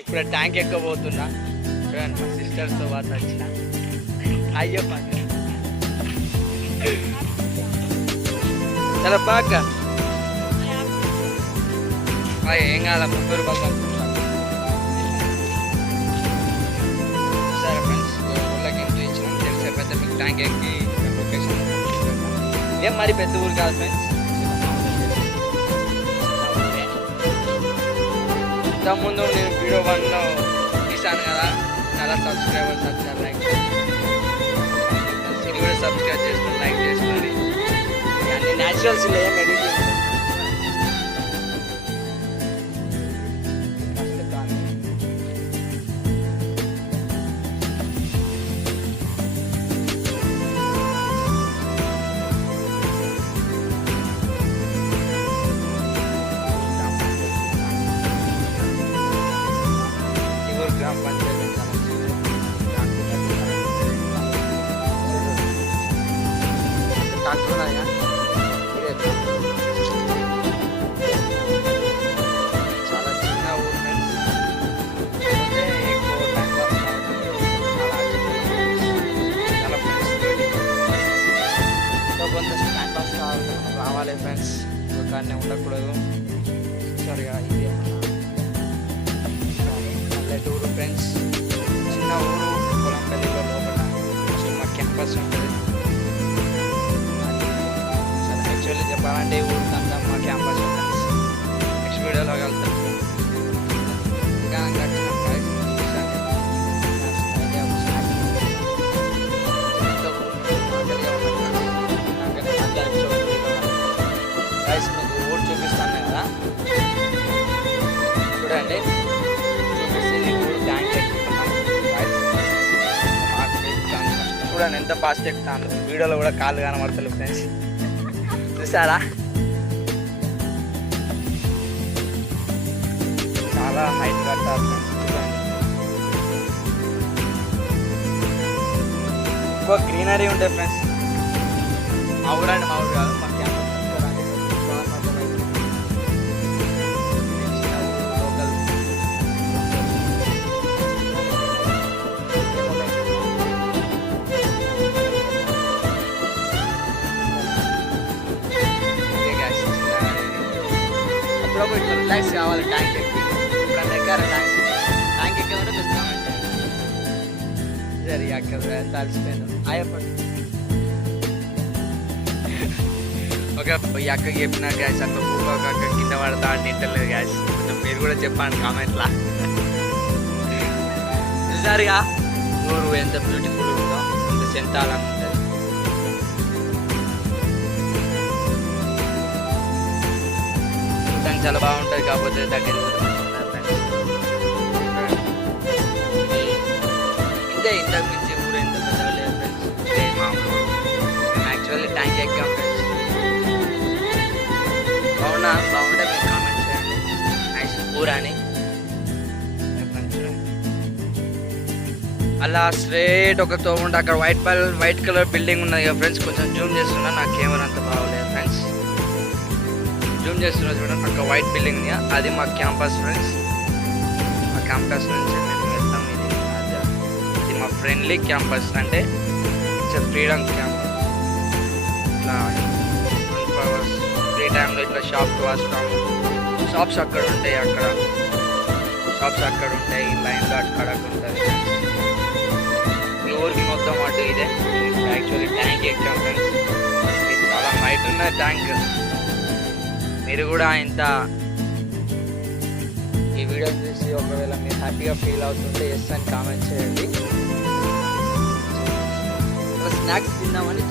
ఇప్పుడు ట్యాంక్ ఎక్కబోతున్నా. చూడండి మా సిస్టర్స్తో పాటు వచ్చిన. అయ్యో పని చాలా బాగా ఏం కాదా 30 రూపాయలు పంపిస్తాను. సరే ఫ్రెండ్స్, ఊళ్ళకి ఎంట్రీ ఇచ్చినాం. తెలిసేపోతే మీకు ట్యాంక్ ఎక్కి లొకేషన్ ఏం మరి పెద్ద ఊరు కాదు ఫ్రెండ్స్. ఇంతకుముందు నేను వీడియో 1లో తీసాను కదా, చాలా సబ్స్క్రైబర్స్ వచ్చారు. లైక్ ఇది కూడా సబ్స్క్రైబ్ చేసుకుని లైక్ చేసుకోండి. అన్ని న్యాచురల్స్ ఏం ఎడిటింగ్ గ్రామ పంచాయతీ డాక్టర్నాయా చాలా చిన్న ఊరు ఫ్రెండ్స్. ఎక్కువ టైం పాస్ చాలా ఫ్రెండ్స్ కొంత టైం పాస్ కావాలి, రావాలి ఫ్రెండ్స్. ఒకనే ఉండకూడదు. సరిగా ఇది పల్లెటూరు ఫ్రెండ్స్, చిన్న ఊరు పొలంపల్లిలో లోపల ఫస్ట్ మా క్యాంపస్ ఉంటుంది. సరే యాక్చువల్లీ చెప్పాలంటే ఈ ఊరికంతా మా క్యాంపస్ ఫ్రెండ్స్. నెక్స్ట్ వీడియోలో కలుద్దాం. ఇంకా కట్టినాం గైస్. మీకు ఊరు చూపిస్తాను కదా, చూడండి. చూడండి ఎంత ఫాస్ట్ ఎక్కుతాను. వీడియోలో కూడా కాళ్ళు కనబడతలేదు ఫ్రెండ్స్, చూసారా? చాలా హైట్ కట్టారు ఫ్రెండ్స్. చూడండి ఎక్కువ గ్రీనరీ ఉంటాయి ఫ్రెండ్స్. మా ఊరండి, మా ఊరు కాదు, మా క్యాంపస్ లోకల్. అప్పుడప్పుడు ఇట్లా రిలాక్స్ కావాలి ట్యాంక్ ఎక్కి. ఇప్పుడు ఎక్కారు ట్యాంక్ ఎక్కామంటే తెచ్చామంటే సరే అక్కడ ఎంత అలసిపోయింది. ఆయప్పటి ఓకే ఈ అక్కకి చెప్పిన గ్యాస్ అట్లా ఊగా అక్క కింద పడతా అంటే ఇంటలేదు గ్యాస్. కొంచెం మీరు కూడా చెప్పండి కామెంట్లా. చూసారుగా ఊరు ఎంత బ్యూటిఫుల్ ఉందో, ఎంత సెంటాలని ఉంటుంది. చాలా బాగుంటుంది. కాకపోతే దగ్గర ఇంతే, ఇంతకు మించి ఊరు ఎంత పెద్ద లేదు ఫ్రెండ్స్. ఇదే మామూలు యాక్చువల్లీ ట్యాంక్ ఎక్కాం ఫ్రెండ్స్. బాగుంటే మీరు కామెంట్ చేయండి నైస్ ఊరు అని. అలా స్ట్రేట్ ఒక తోముంటే అక్కడ వైట్ కలర్ బిల్డింగ్ ఉన్నది కదా ఫ్రెండ్స్. కొంచెం జూమ్ చేస్తున్నా, నా కెమెరా అంత బాగోలేదు ఫ్రెండ్స్. జూమ్ చేస్తున్నా చూడండి, అక్కడ వైట్ బిల్డింగ్ అది మా క్యాంపస్ ఫ్రెండ్స్. ఆ క్యాంపస్ నుంచి మేము వెళ్తాం. ఇది మా ఫ్రెండ్లీ క్యాంపస్, అంటే ఇట్స్ ఫ్రీడమ్ క్యాంపస్. ఇట్లా ఫ్రీ టైంలో ఇట్లా షాప్కి వస్తాము. షాప్స్ అక్కడ ఉంటాయి, షాప్స్ అక్కడ ఉంటాయి. లైన్లో అక్కడ ఉంటుంది. ఈ ఊరికి మొత్తం అటు ఇదే. యాక్చువల్లీ ట్యాంక్ ఎక్కాం ఫ్రెండ్స్. ఇది చాలా హైట్ ఉన్న ట్యాంక్. మీరు కూడా ఇంత ఈ వీడియో చూసి ఒకవేళ మీరు హ్యాపీగా ఫీల్ అవుతుంటే ఎస్ అని కామెంట్ చేయండి. స్నాక్స్ తిందామని